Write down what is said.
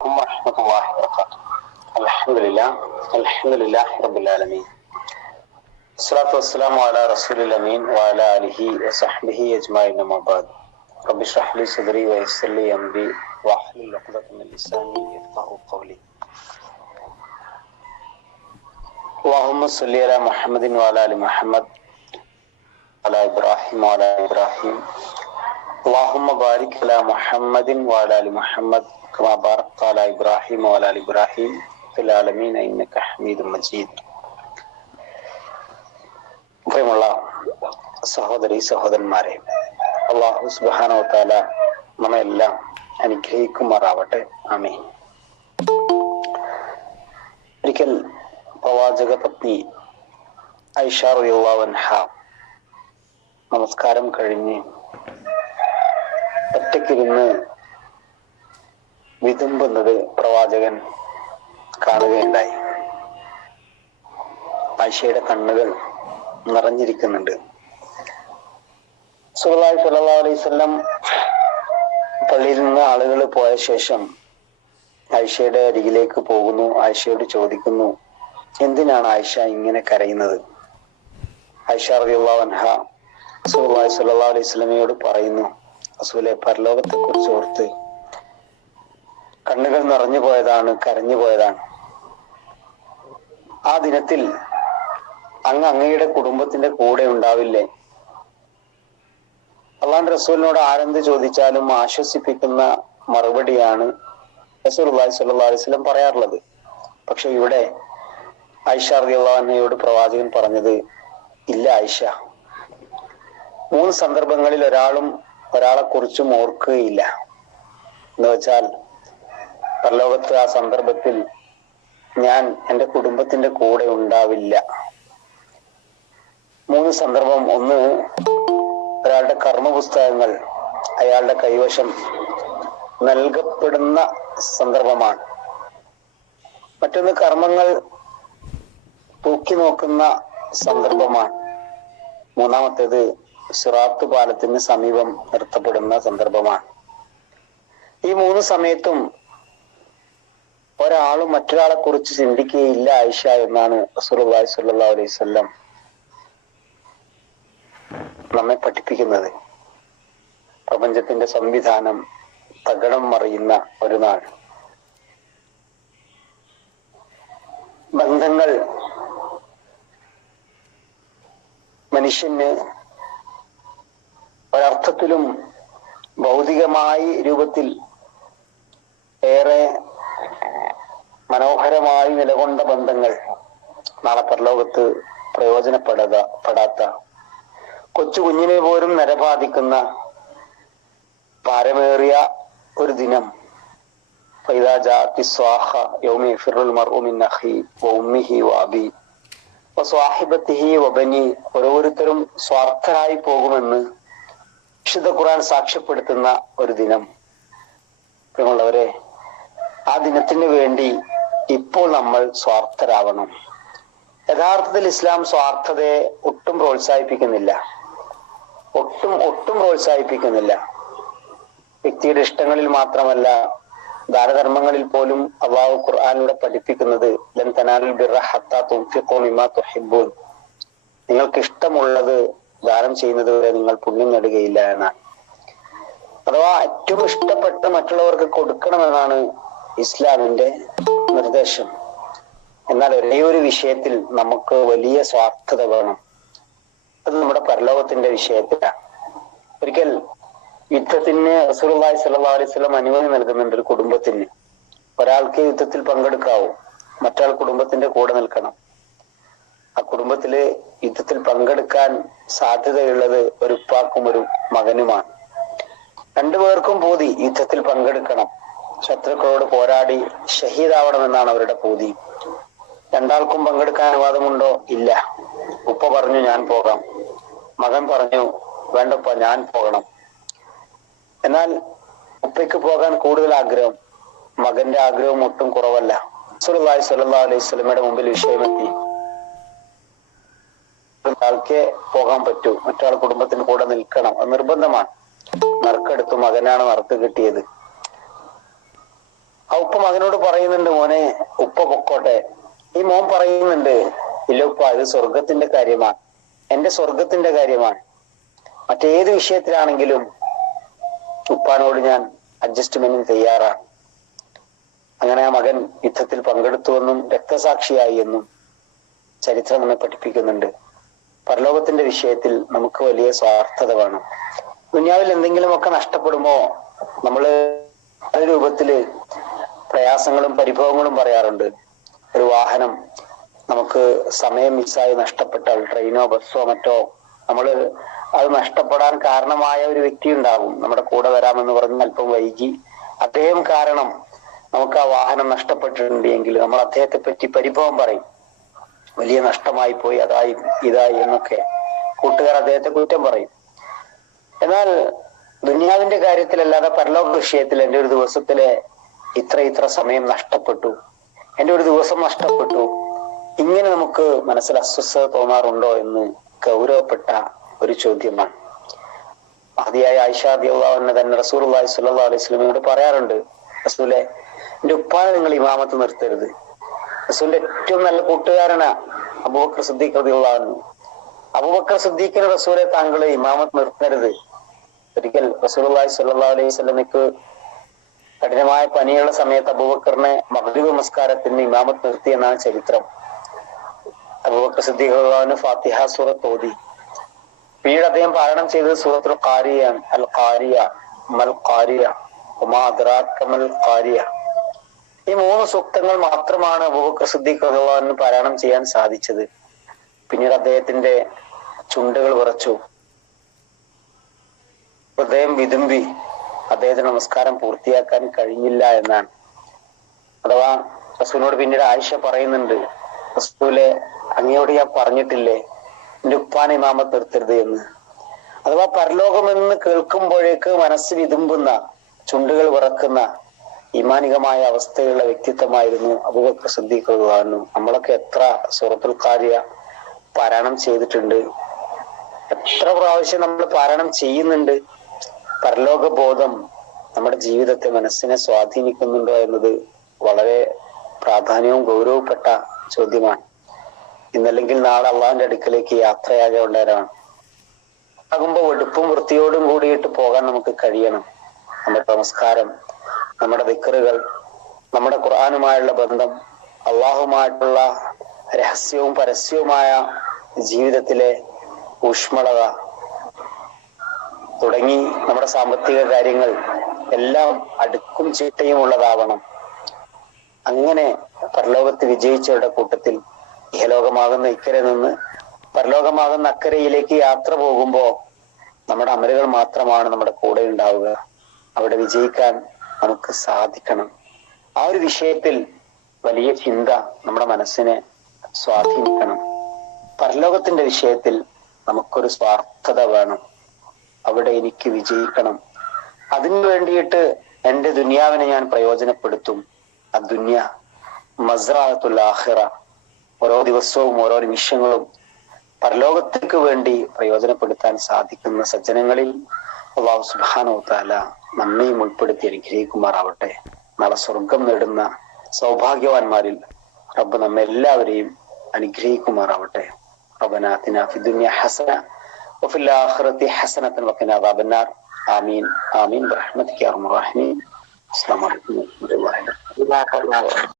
ورحمة الله وبركاته. الحمد لله رب العالمين. الصلاة والسلام على رسول الأمين وعلى آله وصحبه أجمعين. أما بعد. رب اشرح لي صدري ويسر لي أمري واحلل عقدة من لساني يفقهوا قولي. اللهم صل على محمد وعلى آل محمد على إبراهيم وعلى آل إبراهيم. اللهم بارك على محمد وعلى آل محمد كما باركت على إبراهيم وعلى آل إبراهيم في العالمين إنك حميد مجيد. പ്രിയമുള്ള സഹോദരി സഹോദരന്മാരെ, അല്ലാഹു സുബ്ഹാനഹു വ തആല നമ്മെല്ലാം അനുഗ്രഹിക്കുമാറാവട്ടെ. ആമീൻ. ഒരിക്കൽ പ്രവാചക പത്നി ഐഷ റളിയല്ലാഹു അൻഹ നമസ്കാരം കഴിഞ്ഞ് ഒറ്റയ്ക്കിരുന്ന് വിതുമ്പുന്നത് പ്രവാചകൻ കാണുകയുണ്ടായി. ആയിഷയുടെ കണ്ണുകൾ നിറഞ്ഞിരിക്കുന്നുണ്ട്. റസൂലുള്ളാഹി സ്വല്ലല്ലാഹു അലൈഹി വസല്ലം പള്ളിയിൽ നിന്ന് ആളുകൾ പോയ ശേഷം ആയിഷയുടെ അരികിലേക്ക് പോകുന്നു. ആയിഷയോട് ചോദിക്കുന്നു, എന്തിനാണ് ആയിഷ ഇങ്ങനെ കരയുന്നത്? ആയിഷ റളിയല്ലാഹു അൻഹ റസൂലുള്ളാഹി സ്വല്ലല്ലാഹു അലൈഹി വസല്ലമയോട് പറയുന്നു, റസൂലെ, പരലോകത്തെ കുറിച്ച് ഓർത്ത് കണ്ണുകൾ നിറഞ്ഞു പോയതാണ്, കരഞ്ഞു പോയതാണ്. ആ ദിനത്തിൽ അങ്ങയുടെ കുടുംബത്തിന്റെ കൂടെ ഉണ്ടാവില്ലേ? അള്ളാഹുവിന്റെ റസൂലിനോട് ആരെന്ത് ചോദിച്ചാലും ആശ്വസിപ്പിക്കുന്ന മറുപടിയാണ് റസൂലുള്ളാഹി സ്വല്ലല്ലാഹു അലൈഹി വസല്ലം പറയാറുള്ളത്. പക്ഷെ ഇവിടെ ആയിഷ റളിയല്ലാഹു അൻഹയോട് പ്രവാചകൻ പറഞ്ഞത്, ഇല്ല ആയിഷ, 3 സന്ദർഭങ്ങളിൽ ഒരാളെ കുറിച്ചും ഓർക്കുകയില്ല. എന്ന് വെച്ചാൽ പരലോകത്ത് ആ സന്ദർഭത്തിൽ ഞാൻ എൻ്റെ കുടുംബത്തിന്റെ കൂടെ ഉണ്ടാവില്ല. 3 സന്ദർഭം. ഒന്ന്, ഒരാളുടെ കർമ്മപുസ്തകങ്ങൾ അയാളുടെ കൈവശം നൽകപ്പെടുന്ന സന്ദർഭമാണ്. മറ്റൊന്ന്, കർമ്മങ്ങൾ തൂക്കി നോക്കുന്ന സന്ദർഭമാണ്. മൂന്നാമത്തേത്, സിറാത്ത് പാലത്തിന് സമീപം നിർത്തപ്പെടുന്ന സന്ദർഭമാണ്. ഈ 3 സമയത്തും ഒരാളും മറ്റൊരാളെ കുറിച്ച് ചിന്തിക്കുകയില്ല ആയിഷ എന്നാണ് റസൂലുള്ളാഹി സ്വല്ലല്ലാഹു അലൈഹി വസല്ലം നമ്മെ പഠിപ്പിക്കുന്നത്. പ്രപഞ്ചത്തിന്റെ സംവിധാനം തകിടം മറിയുന്ന ഒരു നാൾ. ബന്ധങ്ങൾ മനുഷ്യന് ഒരർത്ഥത്തിലും ഭൗതികമായി രൂപത്തിൽ ഏറെ മനോഹരമായി നിലകൊണ്ട ബന്ധങ്ങൾ നാളെ പരലോകത്ത് പ്രയോജനപ്പെടാത്ത, കൊച്ചു കുഞ്ഞിനെ പോലും നരബാധിക്കുന്ന ഭാരമേറിയ ഒരു ദിനം. ഫൈദാ ജാഅത്തി സ്വാഖ യൗമ യഫിറുൽ മർഉ മിൻ അഖി വഉമ്മിഹി വഅബി വസ്വാഹിബതിഹി വബനി. ഓരോരുത്തരും സ്വാർത്ഥരായി പോകുമെന്ന് വിശുദ്ധ ഖുർആൻ സാക്ഷ്യപ്പെടുത്തുന്ന ഒരു ദിനം. പ്രിയമുള്ളവരെ, ആ ദിനത്തിന് വേണ്ടി ഇപ്പോൾ നമ്മൾ സ്വാർത്ഥരാവണം. യഥാർത്ഥത്തിൽ ഇസ്ലാം സ്വാർത്ഥതയെ ഒട്ടും പ്രോത്സാഹിപ്പിക്കുന്നില്ല. ഒട്ടും പ്രോത്സാഹിപ്പിക്കുന്നില്ല. വ്യക്തിയുടെ ഇഷ്ടങ്ങളിൽ മാത്രമല്ല, ദാനധർമ്മങ്ങളിൽ പോലും അല്ലാഹു ഖുർആനിലൂടെ പഠിപ്പിക്കുന്നത് ലൻ തനാലുൽ ബിർറ ഹത്താ തുൻഫിഖൂ മിമ്മാ തുഹിബ്ബൂൻ. നിങ്ങൾക്ക് ഇഷ്ടമുള്ളത് ദാനം ചെയ്യുന്നത് വരെ നിങ്ങൾ പുണ്യം നേടുകയില്ല എന്നാണ്. അഥവാ ഏറ്റവും ഇഷ്ടപ്പെട്ട് മറ്റുള്ളവർക്ക് കൊടുക്കണമെന്നാണ് ഇസ്ലാമിന്റെ നിർദ്ദേശം. എന്നാൽ ഒരേ ഒരു വിഷയത്തിൽ നമുക്ക് വലിയ സ്വാർത്ഥത വേണം. അത് നമ്മുടെ പരലോകത്തിന്റെ വിഷയത്തിലാണ്. ഒരിക്കൽ യുദ്ധത്തിന് റസൂലുള്ളാഹി സ്വല്ലല്ലാഹു അലൈഹി വസല്ലം അനുമതി നൽകുന്നുണ്ട്. ഒരു കുടുംബത്തിന് ഒരാൾക്ക് യുദ്ധത്തിൽ പങ്കെടുക്കാവൂ, മറ്റൊരാൾ കുടുംബത്തിന്റെ കൂടെ നിൽക്കണം. ആ കുടുംബത്തില് യുദ്ധത്തിൽ പങ്കെടുക്കാൻ സാധ്യതയുള്ളത് ഒരു ഉപ്പാക്കും ഒരു മകനുമാണ്. 2 പേർക്കും പൂതി യുദ്ധത്തിൽ പങ്കെടുക്കണം, ശത്രുക്കളോട് പോരാടി ഷഹീദാവണമെന്നാണ് അവരുടെ പൂതി. 2 ആൾക്കും പങ്കെടുക്കാൻ അനുവാദമുണ്ടോ? ഇല്ല. ഉപ്പ പറഞ്ഞു ഞാൻ പോകാം, മകൻ പറഞ്ഞു വേണ്ടപ്പ ഞാൻ പോകണം. എന്നാൽ ഉപ്പയ്ക്ക് പോകാൻ കൂടുതൽ ആഗ്രഹം, മകന്റെ ആഗ്രഹം ഒട്ടും കുറവല്ല. റസൂലുള്ളാഹി സ്വല്ലല്ലാഹു അലൈഹി വസല്ലമയുടെ മുമ്പിൽ വിഷയമെത്തി. ആൾക്കേ പോകാൻ പറ്റൂ, മറ്റൊരാൾ കുടുംബത്തിന് കൂടെ നിൽക്കണം, അത് നിർബന്ധമാണ്. നറുക്കെടുത്തു, മകനാണ് നറുക്ക് കിട്ടിയത്. ആ ഉപ്പ മകനോട് പറയുന്നുണ്ട്, മോനെ ഉപ്പ പൊക്കോട്ടെ. ഈ മോൻ പറയുന്നുണ്ട്, ഇല്ല ഉപ്പ, ഇത് സ്വർഗത്തിന്റെ കാര്യമാണ്, എന്റെ സ്വർഗത്തിന്റെ കാര്യമാണ്. മറ്റേത് വിഷയത്തിലാണെങ്കിലും ഉപ്പാനോട് ഞാൻ അഡ്ജസ്റ്റ്മെന്റിന് തയ്യാറാണ്. അങ്ങനെ ആ മകൻ യുദ്ധത്തിൽ പങ്കെടുത്തുവെന്നും രക്തസാക്ഷിയായി എന്നും ചരിത്രം നമ്മെ പഠിപ്പിക്കുന്നുണ്ട്. പരലോകത്തിന്റെ വിഷയത്തിൽ നമുക്ക് വലിയ സ്വാർത്ഥത വേണം. ദുനിയാവിൽ എന്തെങ്കിലുമൊക്കെ നഷ്ടപ്പെടുമ്പോ നമ്മള് പല രൂപത്തില് പ്രയാസങ്ങളും പരിഭവങ്ങളും പറയാറുണ്ട്. ഒരു വാഹനം നമുക്ക് സമയം മിസ്സായി നഷ്ടപ്പെട്ടാൽ, ട്രെയിനോ ബസ്സോ മറ്റോ, നമ്മള് അത് നഷ്ടപ്പെടാൻ കാരണമായ ഒരു വ്യക്തി ഉണ്ടാകും. നമ്മുടെ കൂടെ വരാമെന്ന് പറഞ്ഞ് അല്പം വൈകി, അദ്ദേഹം കാരണം നമുക്ക് ആ വാഹനം നഷ്ടപ്പെട്ടിട്ടുണ്ട് എങ്കിൽ നമ്മൾ അദ്ദേഹത്തെ പറ്റി പരിഭവം പറയും. വലിയ നഷ്ടമായി പോയി, അതായി ഇതായി എന്നൊക്കെ കൂട്ടുകാർ അദ്ദേഹത്തെ കുറ്റം പറയും. എന്നാൽ ദുനിയാവിന്റെ കാര്യത്തിലല്ലാതെ പരലോക വിഷയത്തിൽ എൻ്റെ ഒരു ദിവസത്തിലെ ഇത്ര സമയം നഷ്ടപ്പെട്ടു, എൻ്റെ ഒരു ദിവസം നഷ്ടപ്പെട്ടു, ഇങ്ങനെ നമുക്ക് മനസ്സിൽ അസ്വസ്ഥത തോന്നാറുണ്ടോ എന്ന് ഗൗരവപ്പെട്ട ഒരു ചോദ്യമാണ്. ആദിയായ ആയിഷ റളിയല്ലാഹു അൻഹ തന്നെ റസൂലുള്ളാഹി സ്വല്ലല്ലാഹു അലൈഹി വസല്ലമയോട് പറയാറുണ്ട്, റസൂലേ, എന്റെ ഉപ്പാനെ നിങ്ങൾ ഇമാമത്ത് നിർത്തരുത്. റസൂലിന്റെ ഏറ്റവും നല്ല കൂട്ടുകാരനാ അബൂബക്കർ സിദ്ദീഖ് റളിയല്ലാഹു അൻഹു. അബൂബക്കർ സിദ്ദീഖിന് റസൂലെ താങ്കൾ ഇമാമത്ത് നിർത്തരുത്. ഒരിക്കൽ റസൂലുള്ളാഹി സ്വല്ലല്ലാഹു അലൈഹി വസല്ലമയ്ക്ക് കഠിനമായ പനിയുള്ള സമയത്ത് അബൂബക്കറിനെ മഗ്രിബ് നമസ്കാരത്തിന് ഇമാമത്ത് നിർത്തി എന്നാണ് ചരിത്രം. അബൂബക്കർ സിദ്ദീഖ് റളിയല്ലാഹു അൻഹു ഫാത്തിഹ സൂറത്ത് ഓതി. പിന്നീട് അദ്ദേഹം പാരായണം ചെയ്തത് സൂറത്തുൽ ഖാരിയയാണ്. അൽ ഖാരിയ, മൽ ഖാരിയ, വമാ അദ്റാക മൽ ഖാരിയ. ഈ 3 സൂക്തങ്ങൾ മാത്രമാണ് അബൂബക്കർ സിദ്ദീഖ് റളിയല്ലാഹു അൻഹു പാരായണം ചെയ്യാൻ സാധിച്ചത്. പിന്നീട് അദ്ദേഹത്തിന്റെ ചുണ്ടുകൾ വിറച്ചു, ഹൃദയം വിതുമ്പി, അദ്ദേഹത്തിന് നമസ്കാരം പൂർത്തിയാക്കാൻ കഴിഞ്ഞില്ല എന്നാണ്. അഥവാ റസൂലിനോട് പിന്നീട് ആയിഷ പറയുന്നുണ്ട്, റസൂലെ, അങ്ങയോട് ഞാൻ പറഞ്ഞിട്ടില്ലേ എന്റെ ഉപ്പാനെ ഇമാമത്ത് നിർത്തരുത് എന്ന്. അഥവാ പരലോകമെന്ന് കേൾക്കുമ്പോഴേക്ക് മനസ്സ് വിതുമ്പുന്ന, ചുണ്ടുകൾ വിറക്കുന്ന ഈമാനികമായ അവസ്ഥയുള്ള വ്യക്തിത്വമായിരുന്നു അബൂബക്കർ സിദ്ദീഖ് റളിയല്ലാഹു അൻഹു. നമ്മളൊക്കെ എത്ര സൂറത്തുൽ ഖാരിയ പാരായണം ചെയ്തിട്ടുണ്ട്, എത്ര പ്രാവശ്യം നമ്മൾ പാരായണം ചെയ്യുന്നുണ്ട്. പരലോക ബോധം നമ്മുടെ ജീവിതത്തെ, മനസ്സിനെ സ്വാധീനിക്കുന്നുണ്ടോ എന്നത് വളരെ പ്രാധാന്യവും ഗൗരവപ്പെട്ട ചോദ്യമാണ്. ഇന്നല്ലെങ്കിൽ നാളെ അള്ളാഹിന്റെ അടുക്കലേക്ക് യാത്രയാകേണ്ടവരാണ്. ആകുമ്പോൾ വെടുപ്പും വൃത്തിയോടും കൂടിയിട്ട് പോകാൻ നമുക്ക് കഴിയണം. നമ്മുടെ നമസ്കാരം, നമ്മുടെ ദിക്റുകൾ, നമ്മുടെ ഖുർആനുമായുള്ള ബന്ധം, അള്ളാഹുമായിട്ടുള്ള രഹസ്യവും പരസ്യവുമായ ജീവിതത്തിലെ ഊഷ്മളത തുടങ്ങി നമ്മുടെ സാമ്പത്തിക കാര്യങ്ങൾ എല്ലാം അടുക്കും ചിട്ടയും ഉള്ളതാവണം. അങ്ങനെ പരലോകത്ത് വിജയിച്ചവരുടെ കൂട്ടത്തിൽ ഇഹലോകമാകുന്ന ഇക്കരെ നിന്ന് പരലോകമാകുന്ന അക്കരയിലേക്ക് യാത്ര പോകുമ്പോ നമ്മുടെ അമലുകൾ മാത്രമാണ് നമ്മുടെ കൂടെ ഉണ്ടാവുക. അവിടെ വിജയിക്കാൻ നമുക്ക് സാധിക്കണം. ആ ഒരു വിഷയത്തിൽ വലിയ ചിന്ത നമ്മുടെ മനസ്സിനെ സ്വാധീനിക്കണം. പരലോകത്തിന്റെ വിഷയത്തിൽ നമുക്കൊരു സ്വാർത്ഥത വേണം. അവിടെ എനിക്ക് വിജയിക്കണം. അതിനു വേണ്ടിയിട്ട് എൻ്റെ ദുനിയാവിനെ ഞാൻ പ്രയോജനപ്പെടുത്തും. അദ്ദുനിയ മസ്റഅത്തുൽ ആഖിറ. ഓരോ ദിവസവും ഓരോ നിമിഷങ്ങളും പരലോകത്തേക്ക് വേണ്ടി പ്രയോജനപ്പെടുത്താൻ സാധിക്കുന്ന സജ്ജനങ്ങളിൽ അല്ലാഹു സുബ്ഹാനഹു വ തആല നമ്മയും ഉൾപ്പെടുത്തി അനുഗ്രഹിക്കുമാറാവട്ടെ. നാളെ സ്വർഗം നേടുന്ന സൗഭാഗ്യവാന്മാരിൽ റബ്ബ് നമ്മെ എല്ലാവരെയും അനുഗ്രഹിക്കുമാറാവട്ടെ. റബ്ബനാ ആതിനാ ഫിദ്ദുനിയ ഹസന വഫിൽ ആഖിറതി ഹസനതൻ വഖിനാ അദാബന്നാർ. ആമീൻ ആമീൻ ബിറഹ്മതിക യാ അർഹമർ റഹീമീൻ. അസ്സലാമു അലൈക്കും വറഹ്മത്തുള്ളാഹി വബറകാതുഹു.